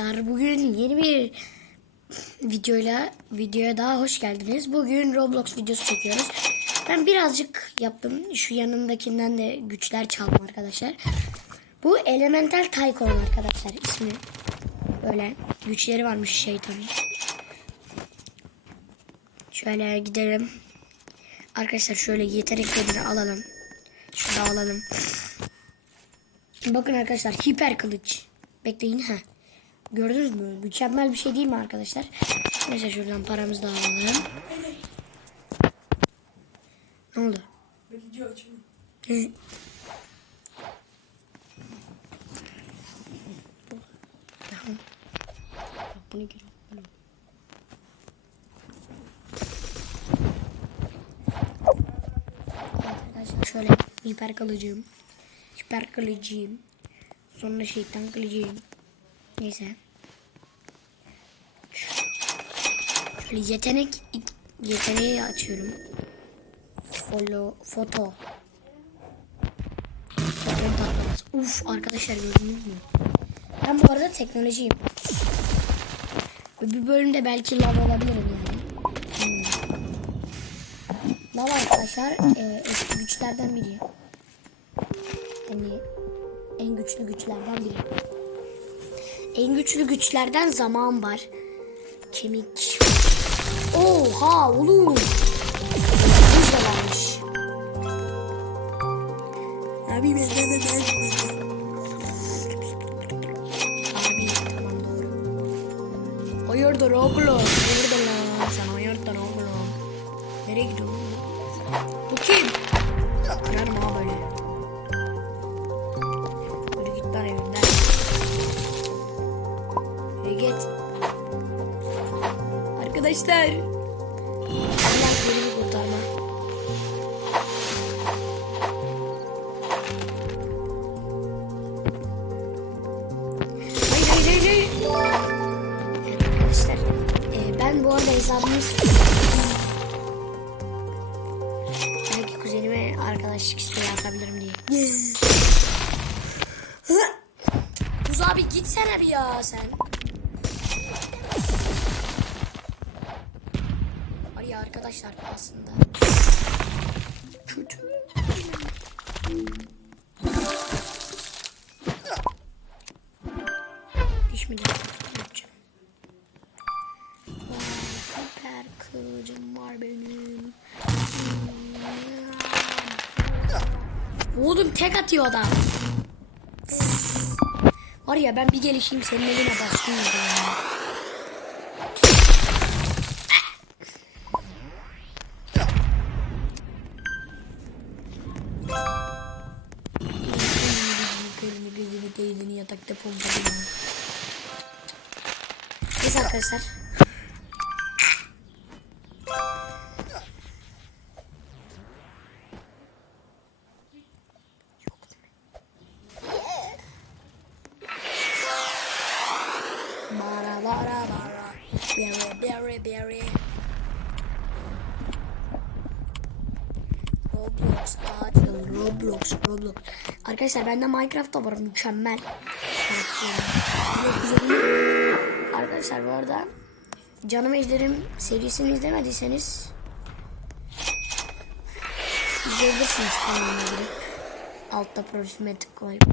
arkadaşlar. Bugün yeni bir videoyla videoya daha hoş geldiniz. Bugün Roblox videosu çekiyoruz. Ben birazcık yaptım. Şu yanındakinden de güçler çaldım arkadaşlar. Bu Elemental Tycoon arkadaşlar ismi. Böyle güçleri varmış şeytanın. Şöyle gidelim. Arkadaşlar şöyle yeteneklerini alalım. Şurada alalım. Bakın arkadaşlar hiper kılıç. Bekleyin ha. Gördünüz mü? Mükemmel bir şey değil mi arkadaşlar? Neyse şuradan paramızı da alalım. Ne oldu? Video. Bak bunu giriyorum. Şöyle hiper kılıcım. Hiper kılıcım. Sonra şeytan kılıcım. Neyse. Şöyle yetenek yeteneği açıyorum. Follow foto. Patlaması. Uf arkadaşlar gördünüz mü? Ben bu arada teknolojiyim. Bir bölümde belki lav olabilirim yani. Bilmiyorum. Lav arkadaşlar e, eski güçlerden biri. Hani en güçlü güçlerden biri. En güçlü güçlerden zaman var. Kemik. Oha oğlum. Da varmış. Abi ben ben ben Abi tamam doğru. Hayırdır oğlum? Hayırdır lan? Sen hayırdır oğlum? Nereye gidiyorsun? Bu kim? Kırarım ha böyle. Yürü git lan evimden. Arkadaşlar. Allah beni kurtarma. Hayır hayır hayır hayır. Evet arkadaşlar. e, ben bu arada hesabımı Belki kuzenime arkadaşlık isteği atabilirim diye. Buz abi gitsene bir ya sen. Oğlum tek atıyor adam. Var ya ben bir gelişeyim senin gözünü teyzeni yatakta pompalayın. Neyse arkadaşlar. Arkadaşlar bende Minecraft'ta var mükemmel. Arkadaşlar bu arada Canım Ejder'im serisini izlemediyseniz izleyebilirsiniz kanalıma girip altta profilime tıklayıp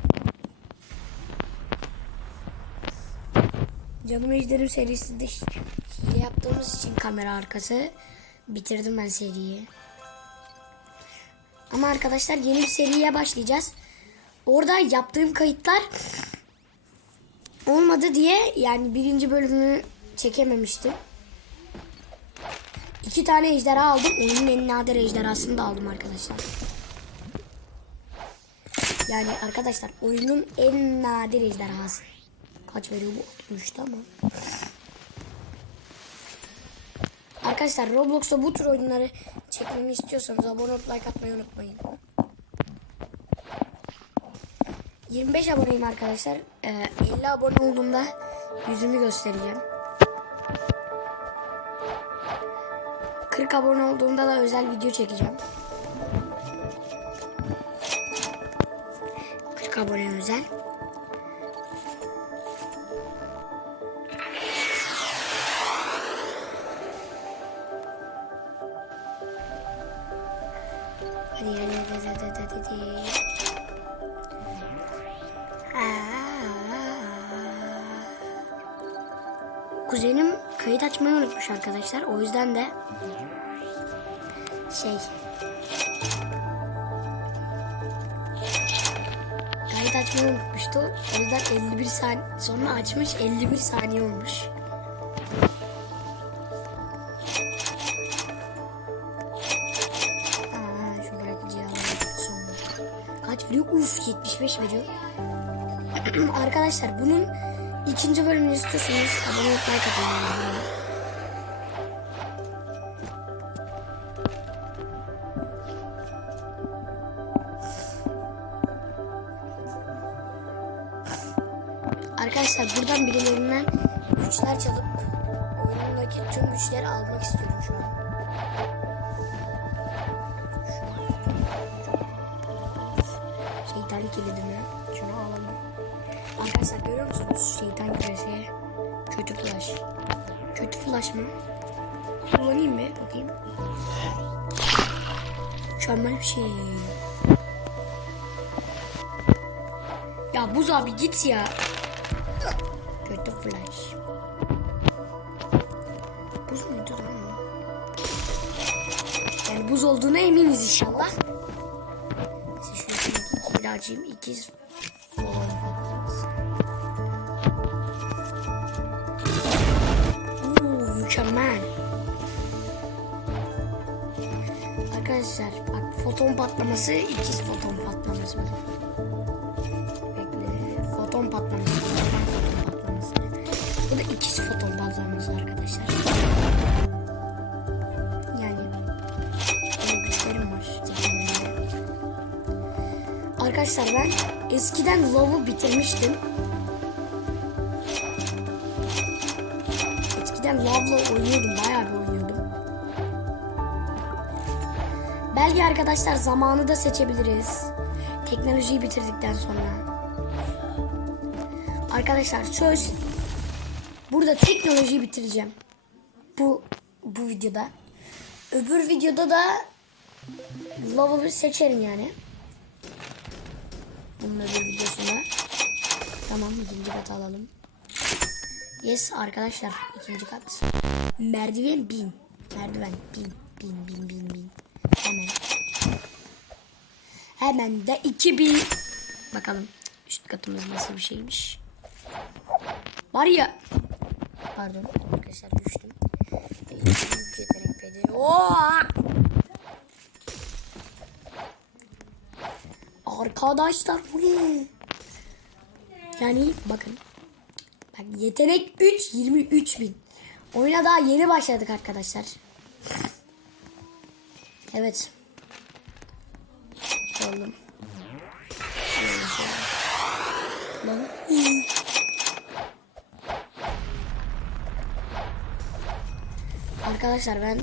Canım Ejder'im serisinde hile yaptığımız için kamera arkası bitirdim ben seriyi. Ama arkadaşlar yeni bir seriye başlayacağız. Orada yaptığım kayıtlar olmadı diye yani birinci bölümü çekememiştim. İki tane ejderha aldım. Oyunun en nadir ejderhasını da aldım arkadaşlar. Yani arkadaşlar oyunun en nadir ejderhası. Kaç veriyor bu? 63 ama. Arkadaşlar Roblox'ta bu tür oyunları çekmemi istiyorsanız abone olup like atmayı unutmayın. 25 aboneyim arkadaşlar. Ee, 50 abone olduğumda yüzümü göstereceğim. 40 abone olduğumda da özel video çekeceğim. 40 abone özel. Arkadaşlar. O yüzden de şey kayıt açmayı unutmuştu. O yüzden 51 saniye sonra açmış 51 saniye olmuş. Aa, şu. Son. Kaç veriyor? Uf 75 veriyor. Arkadaşlar bunun ikinci bölümünü istiyorsanız abone olup like güçler çalıp oyunundaki tüm güçleri almak istiyorum şu an. Şeytan kilidini şunu alalım. Arkadaşlar görüyor musunuz? Şeytan küresi. Kötü flash. Kötü flash mı? Kullanayım mı? Bakayım. Mükemmel bir şey. Ya buz abi git ya. Kötü flash. O? Yani buz olduğuna eminiz inşallah. Neyse şuradaki iki ikiz falan mükemmel. Arkadaşlar bak foton patlaması ikiz foton patlaması. Arkadaşlar ben eskiden Love'u bitirmiştim. Eskiden Love'la oynuyordum. Bayağı bir oynuyordum. Belki arkadaşlar zamanı da seçebiliriz. Teknolojiyi bitirdikten sonra. Arkadaşlar söz burada teknolojiyi bitireceğim. Bu bu videoda. Öbür videoda da Love'ı seçerim yani. Bunun öbür videosunda. Tamam ikinci kat alalım. Yes arkadaşlar ikinci kat. Merdiven bin. Merdiven bin. Bin bin bin bin. Hemen. Hemen de 2000. Bakalım üst katımız nasıl bir şeymiş. Var ya. Pardon arkadaşlar düştüm. Yetenek pedi. Oha! Arkadaşlar bu ne? Yani bakın. Bak yetenek 3 23 bin. Oyuna daha yeni başladık arkadaşlar. Evet. Oğlum. Lan. Arkadaşlar ben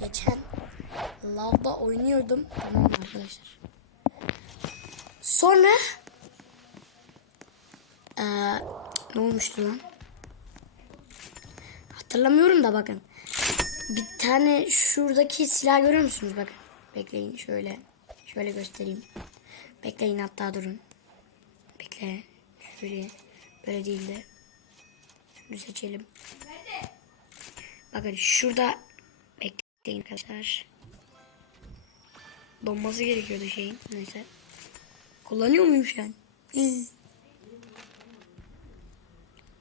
geçen Lav'da oynuyordum. Tamam arkadaşlar? Sonra eee ne olmuştu lan? Hatırlamıyorum da bakın. Bir tane şuradaki silah görüyor musunuz? Bakın. Bekleyin şöyle. Şöyle göstereyim. Bekleyin hatta durun. Bekle. Şöyle. Böyle değil de. Şunu seçelim. Bakın şurada bekleyin arkadaşlar. Donması gerekiyordu şeyin. Neyse. Kullanıyor muyum şu an?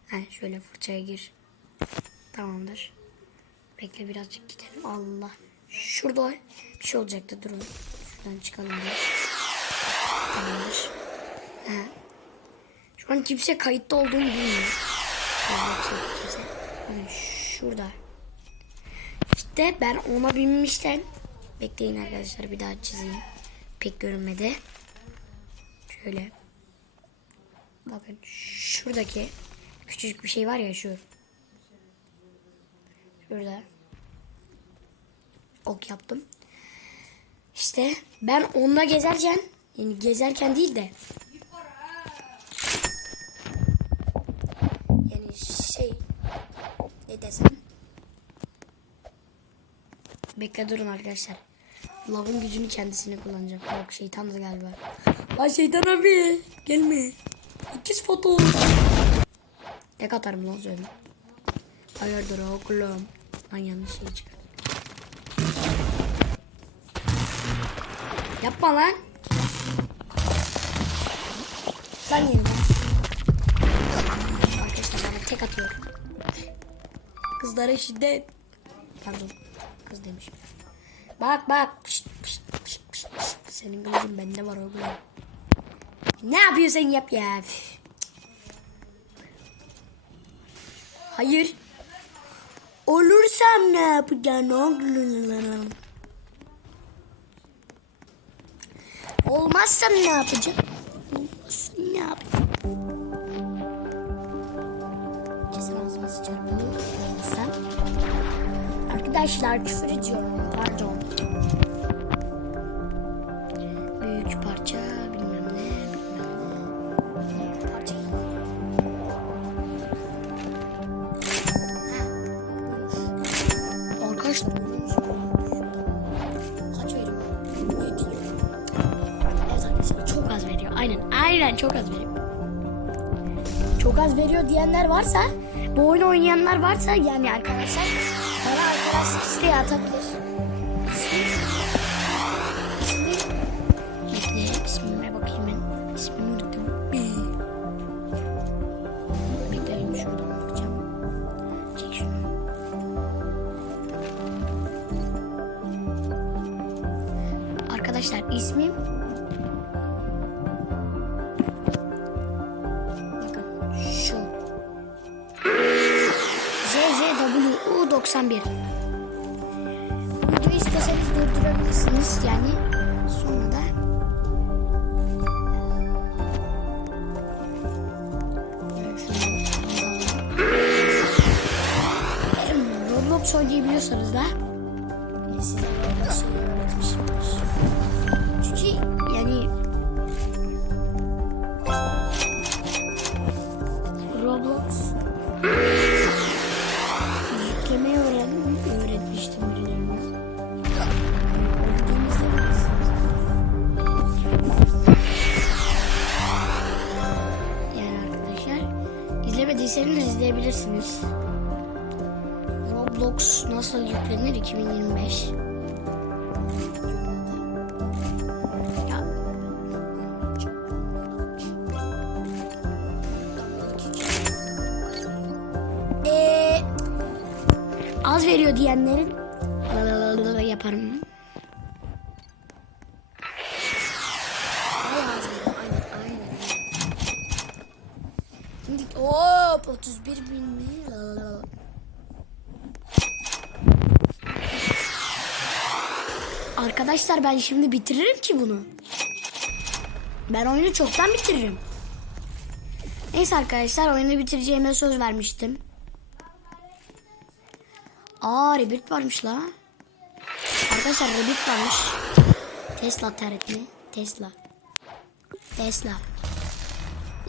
ha şöyle fırçaya gir. Tamamdır. Bekle birazcık gidelim. Allah. Şurada bir şey olacaktı. Durun. Şuradan çıkalım. Bir. Tamamdır. Ha. Şu an kimse kayıtta olduğunu bilmiyor. Yok, kimse. Şurada. İşte ben ona binmişten bekleyin arkadaşlar bir daha çizeyim. Pek görünmedi. Şöyle. Bakın şuradaki küçücük bir şey var ya şu. Şurada. Ok yaptım. İşte ben onunla gezerken yani gezerken değil de yani şey ne desem bekle durun arkadaşlar. Lavın gücünü kendisine kullanacak. Yok şeytandı galiba. Lan şeytan abi gelme. İkiz foto. Tek atarım lan söyle. Hayırdır oğlum. Lan yanlış şey çıkar. Yapma lan. Lan yeniden. Arkadaşlar bana tek atıyor. Kızlara şiddet. Pardon. Kız demiş. Bak bak. Pişt, pişt, pişt, pişt, pişt. Senin kılıcın bende var oğlum. Ne yapıyorsan yap ya. Hayır. Olursam ne yapacaksın? Olmazsam ne yapacağım? Olmazsam ne yapacağım? Kesin ağzıma sıçarım. Olmazsam. Arkadaşlar küfür ediyorum. Pardon. Büyük parça bilmem ne bilmem Arkadaşlar? Kaç veriyor? Evet arkadaşlar çok az veriyor. Aynen aynen çok az veriyor. Çok az veriyor diyenler varsa bu oyunu oynayanlar varsa yani arkadaşlar isteği atabilir. Bekle ismime bakayım ben. İsmini unuttum. Bekleyin şuradan bakacağım. Çek şunu. Arkadaşlar ismim Bakın şu ZZWU91 Videoyu isteseniz durdurabilirsiniz. Yani sonra da Roblox oynayabiliyorsanız da az veriyor diyenlerin yaparım. Şimdi hop 31 bin? Arkadaşlar ben şimdi bitiririm ki bunu. Ben oyunu çoktan bitiririm. Neyse arkadaşlar oyunu bitireceğime söz vermiştim. Aa Rebirth varmış la. Arkadaşlar Rebirth varmış. Tesla mi? Tesla. Tesla.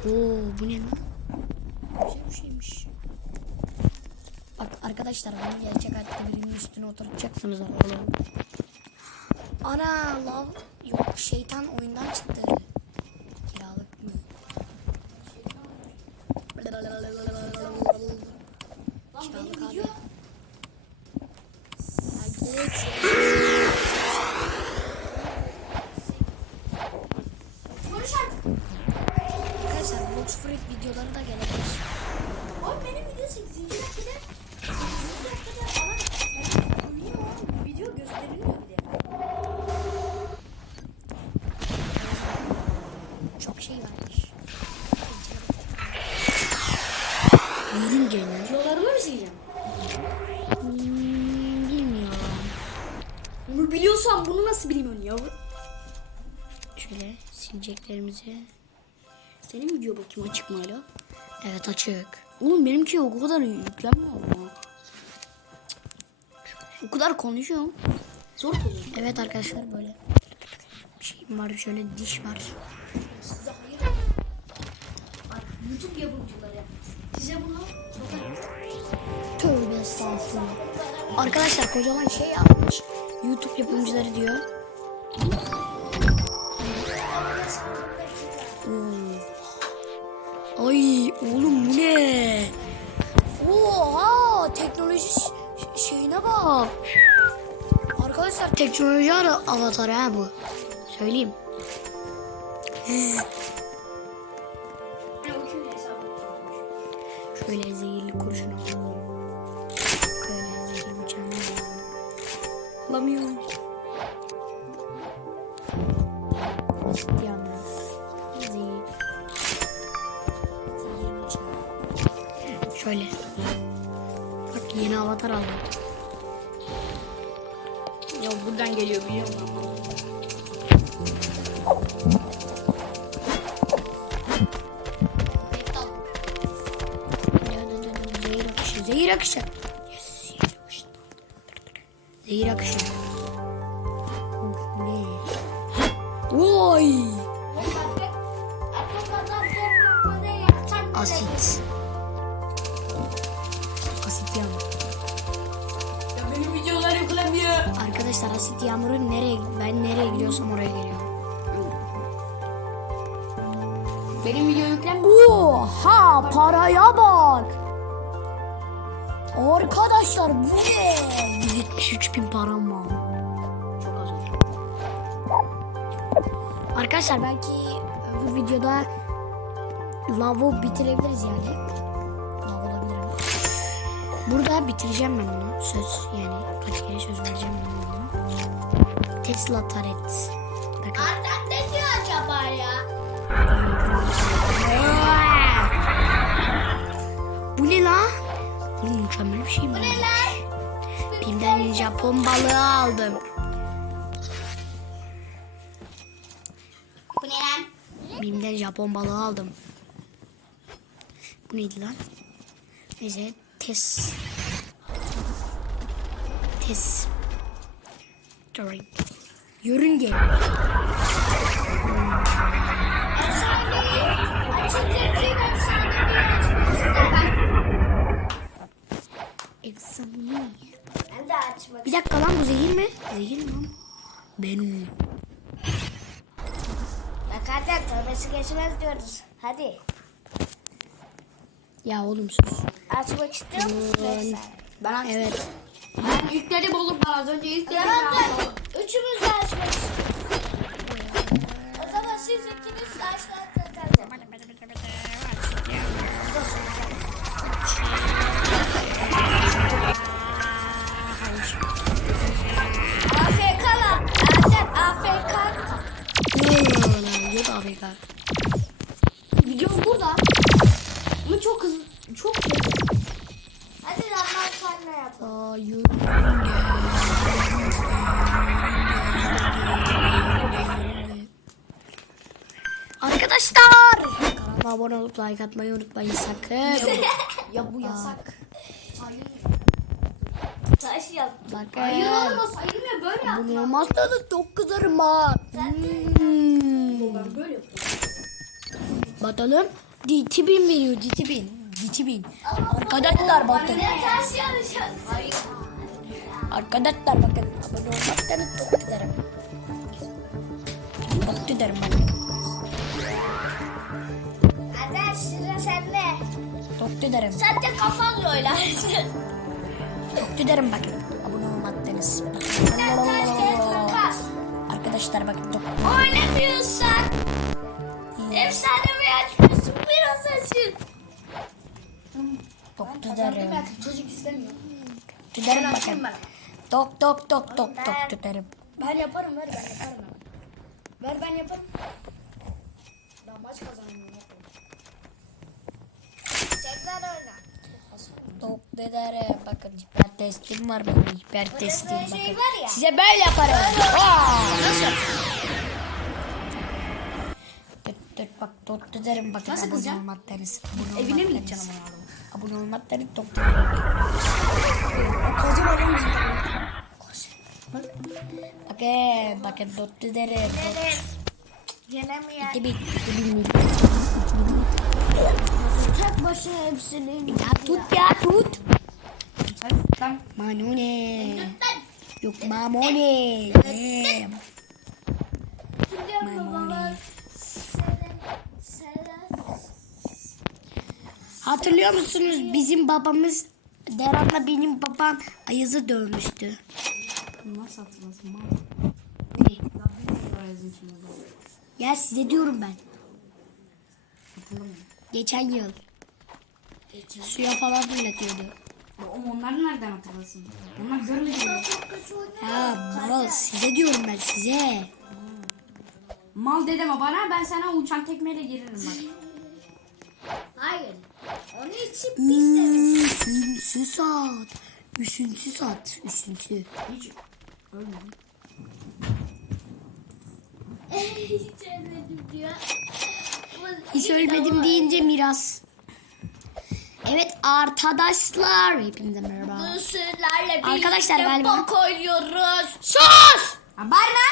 Oo bu ne lan? Güzel bir şeymiş. Bak arkadaşlar bunu gerçek hayatta birinin üstüne oturtacaksınız oğlum. Ana lav yok şeytan oyundan çıktı. Sileceklerimizi. Senin video bakayım açık mı hala? Evet açık. Oğlum benimki o kadar yüklenmiyor ama. O kadar konuşuyorum. Zor oluyor. Evet arkadaşlar böyle. Bir şeyim var şöyle diş var. Size hayır. Bak YouTube yapımcıları. Size bunu sokar. Tövbe estağfurullah. Arkadaşlar kocaman şey yapmış. YouTube yapımcıları diyor. Oo. Ay oğlum bu ne? Oha teknoloji şeyine bak. Arkadaşlar teknoloji avatarı ha bu. Söyleyeyim. Şöyle zehirli kurşun alalım. Böyle zehirli bıçağını alalım. Alamıyorum. Basit Şöyle. Bak yeni avatar aldım. Ya buradan geliyor biliyor musun? Zehir akışı. Yes, zehir akışı. Zehir akışı. 73 bin param var. Çok az. Arkadaşlar belki bu videoda lavabo bitirebiliriz yani. Lav olabilirim. Burada bitireceğim ben bunu. Söz yani kaç kere söz vereceğim ben bunu. Tesla taret. Bakın. Ne diyor acaba ya? Bu ne la? Bu mükemmel bir şey mi? Bu ne Bim'den Japon balığı aldım. Bu ne lan? Bim'den Japon balığı aldım. Bu neydi lan? Neyse tes. Tes. Drink. Yörünge. Efsane. Ben de açmak Bir dakika lan bu zehir mi? Zehir mi? Benim. Bak hadi tövbesi geçmez diyoruz. Hadi. Ya oğlum sus. Açmak istiyor musun? Ben aç. Evet. Ben yükledim oğlum ben az önce yükledim. Üçümüz de açmak istiyoruz. Yok Afrika. Videom burada. Bunu çok hızlı, çok şey. Hadi lan ben sana yap. Yörünge. Arkadaşlar kanalıma abone olup like atmayı unutmayın sakın. Ya bu yasak. Taş yap. Hayır Bakın. oğlum o sayılmıyor böyle yap. Bunu olmazsa da çok kızarım ha. Hmm. Ben böyle yapıyorum. Bakalım. Ditibin veriyor ditibin. Ditibin. Arkadaşlar bakın. Ne taş yapacağız? Arkadaşlar bakın. Abone olmazsanız çok kızarım. Çok kızarım bakın. Erdem sıra sende. Çok kızarım. Sen de kafanla oynarsın. Çok kızarım bakın. Abone makas. Arkadaşlar bakın çok Oynamıyorsan. Efsanevi açmışsın biraz açın. çok kızarım. Çocuk istemiyor. Ben bakın. Tok tok tok tok tok kızarım. Ben yaparım ver ben yaparım. Ver ben yaparım. Ben maç kazanıyorum. Tekrar oyna. Çok kızarım. Bakın hiper testim var benim. Hiper testim böyle şey bakın. var ya. Size böyle yaparım. Nasıl Tut tut bak çok kızarım bakın. Nasıl abone olmazsanız. Abone Evine mi gideceksin ama Abone çok kızarım. Kazım alalım bizim. Bakın bakın kızarım. Evet. Yenemiyor. Tibi tibi Tek başına hepsini. Ya tut ya tut. Manone. Yok mamone. Yem. Hatırlıyor musunuz bizim babamız Deran'la benim babam Ayaz'ı dövmüştü. Nasıl hatırlasın. Ya size diyorum ben. Hatırlamıyorum. Geçen yıl. Suya falan fırlatıyordu. Oğlum onları nereden hatırlasın? Onlar görmedi mi? Ha mal size diyorum ben size. Mal dedeme bana ben sana uçan tekmeyle giririm bak. Hayır. Onun için biz demiş. Üçüncü saat. Üçüncü saat. Üçüncü. Hiç ölmedim. Hiç ölmedim diyor. Hiç ölmedim deyince miras. Evet arkadaşlar. Hepinize merhaba. Bu birlikte Arkadaşlar galiba- bok oynuyoruz. Sus! Ha bağırma.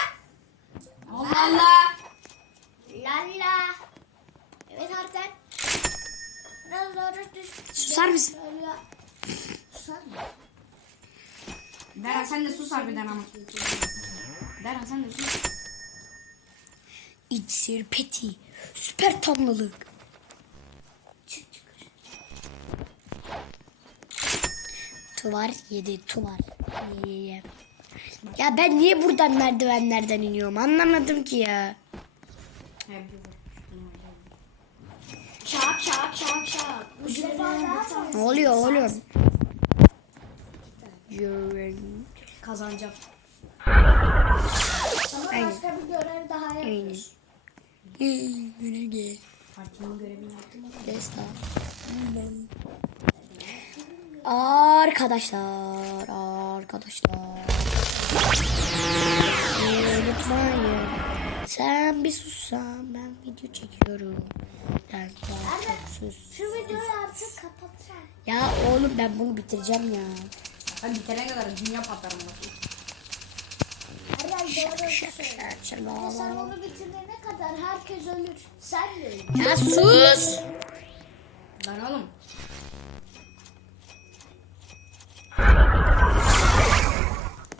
Allah Allah. Lalla. Evet Arten. Biraz doğru düş. Susar mısın? Susar mı? Deren sen de sus harbiden ama. Deren sen de sus. İçsir peti. Süper çık. Tuvar yedi tuvar. Ye, ye, ye. Ya ben niye buradan merdivenlerden iniyorum anlamadım ki ya. Bu sefer daha fazla. Ne oluyor oğlum? Yürün. Kazanacağım. Aynen. başka bir görev daha Aynen. Yürün gel. Partimin görevini yaptım. Destan. Arkadaşlar, arkadaşlar. Unutmayın. Sen bir sussan ben video çekiyorum. Sen daha çok sus. Şu videoyu artık kapatsana. Ya oğlum ben bunu bitireceğim ya. Ben bitene kadar dünya patlarım bak. Herhalde doğru söylüyor. Sen Ya onu bitirene kadar herkes ölür. Sen de öl. sus. Lan oğlum.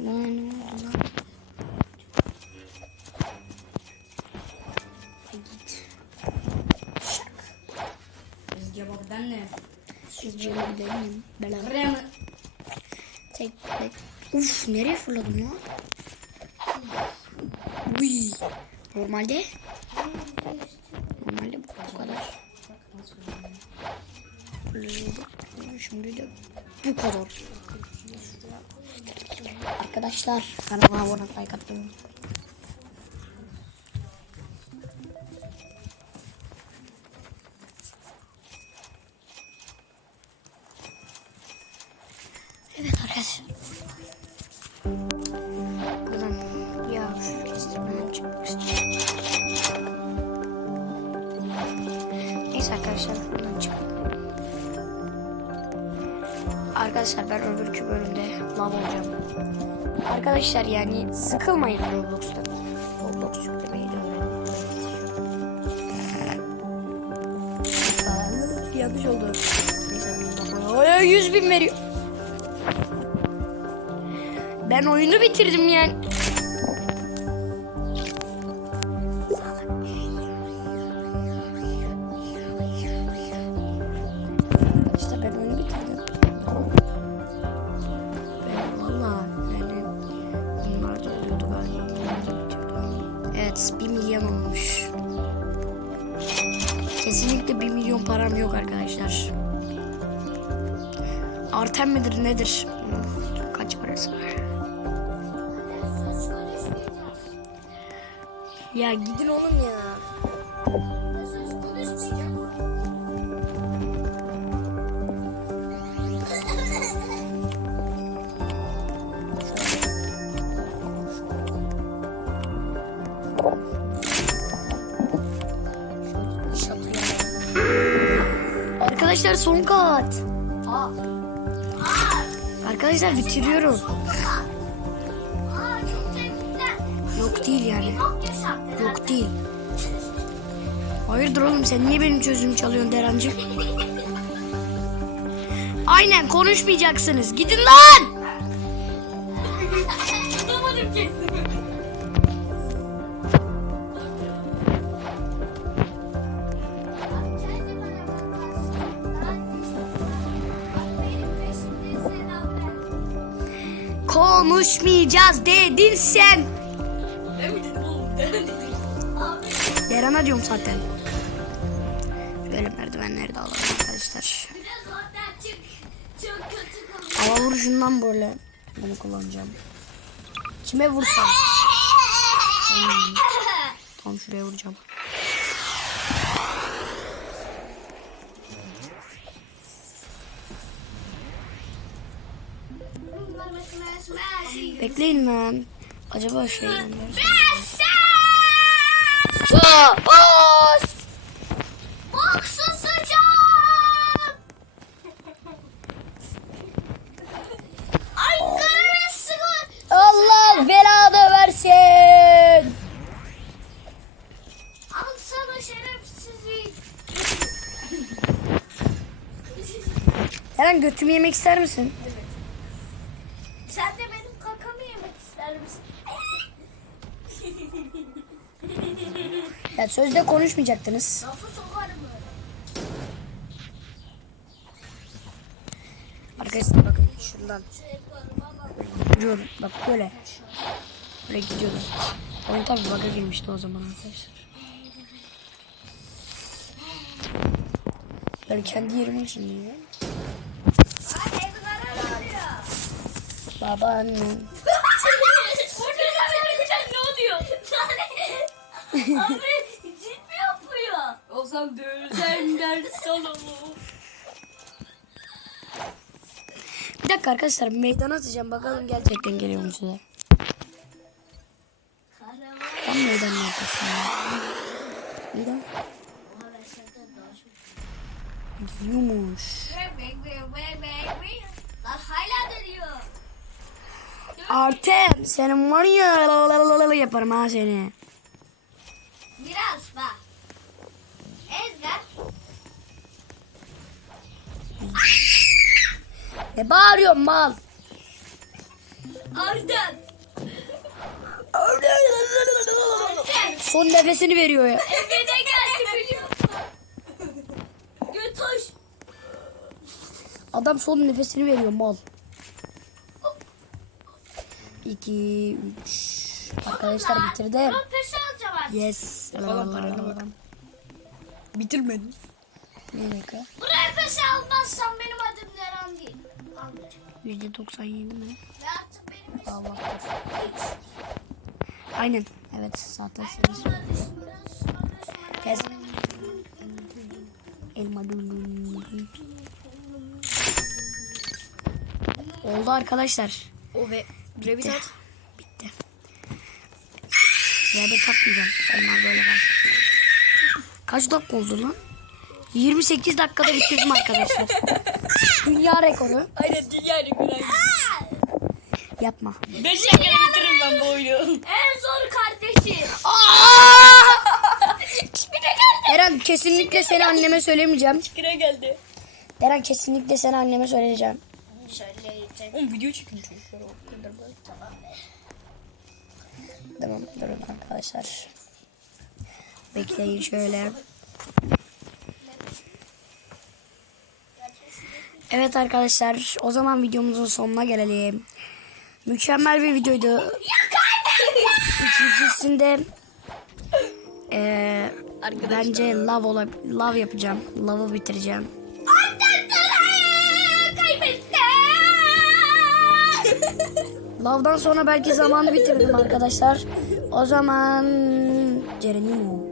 Lan ne oldu lan? Ay git. Şak. Biz cevaptan ne? Sizce öyle gidelim. Bela. Krem. Tek tek. Uf nereye fırladım lan? Uy. Normalde normalde bu kadar. Şimdi de bu kadar. Arkadaşlar kanalıma abone olmayı. Yani sıkılmayın Roblox'ta. Roblox yüklemeyi de öğrenin. Aa, Yanlış oldu. Neyse bunu koy- 100 bin veriyor. Ben oyunu bitirdim yani. Midir nedir? Kaç parası var? Ya gidin oğlum ya. Bitiriyorum. Yok değil yani. Yok değil. Hayırdır oğlum sen niye benim sözümü çalıyorsun Derancığım? Aynen konuşmayacaksınız. Gidin lan. Konuşmayacağız dedin sen. Ben mi dedim oğlum? Ben dedim. Yaran'a diyorum zaten. Böyle merdivenleri de alalım arkadaşlar. Hava vuruşundan böyle bunu kullanacağım. Kime vursam? Tam şuraya vuracağım. Bekleyin lan. Acaba şey göndeririz. Boksu sıcak. Ay kararı sıkı. Allah belanı versin. Al sana şerefsizlik. Eren götümü yemek ister misin? Sen de benim kakamı yemek ister misin? Ya sözde konuşmayacaktınız. Arkadaşlar bakın şuradan. Şeytanıma bak. Böyle. Böyle gidiyorlar. Oyun tabi bug'a girmişti o zaman arkadaşlar. Böyle kendi zarar veriyor. Babaannem. Burada ne oluyor? Abi cin mi yapıyor? Olsam dövsen ders onu. Bir dakika arkadaşlar meydana atacağım bakalım gerçekten geliyor mu size. Tam meydanın ortasında. Meydan geliyormuş. Lan hala dönüyor. Artem senin var ya yaparım ha seni. Biraz bak. Ezber. Ne bağırıyorsun mal? Arden. Son nefesini veriyor ya. Eve ne geldi biliyor musun? Götüş. Adam son nefesini veriyor mal. 2 3 Arkadaşlar bitirdim. Ben peşe alacağım artık. Yes. Falan parana bak. Bitirmedin. Ne dakika? Buraya peşe almazsam Yüzde 97 mi? Ve artık benim ismim Allah. Aynen. Evet zaten düşmanı. Kes. Elma dün. Oldu arkadaşlar. O ve Gravit at. Bitti. Yerde takmayacağım. Onlar böyle var. Kaç dakika oldu lan? 28 dakikada bitirdim arkadaşlar. Dünya rekoru. Aynen dünya rekoru. Yapma. 5 dakikada bitiririm ben bu oyunu. En zor kardeşi. Eren kesinlikle seni anneme söylemeyeceğim. Kire geldi. Eren kesinlikle seni anneme söyleyeceğim. Şöyle yiyecek. Oğlum video çekin çocuklar o kadar böyle. Tamam. Tamam durun arkadaşlar. Bekleyin şöyle. Evet arkadaşlar o zaman videomuzun sonuna gelelim. Mükemmel bir videoydu. İkincisinde eee bence love ola, love yapacağım. Love'ı bitireceğim. Love'dan sonra belki zamanı bitiririm arkadaşlar. O zaman Cerenimo.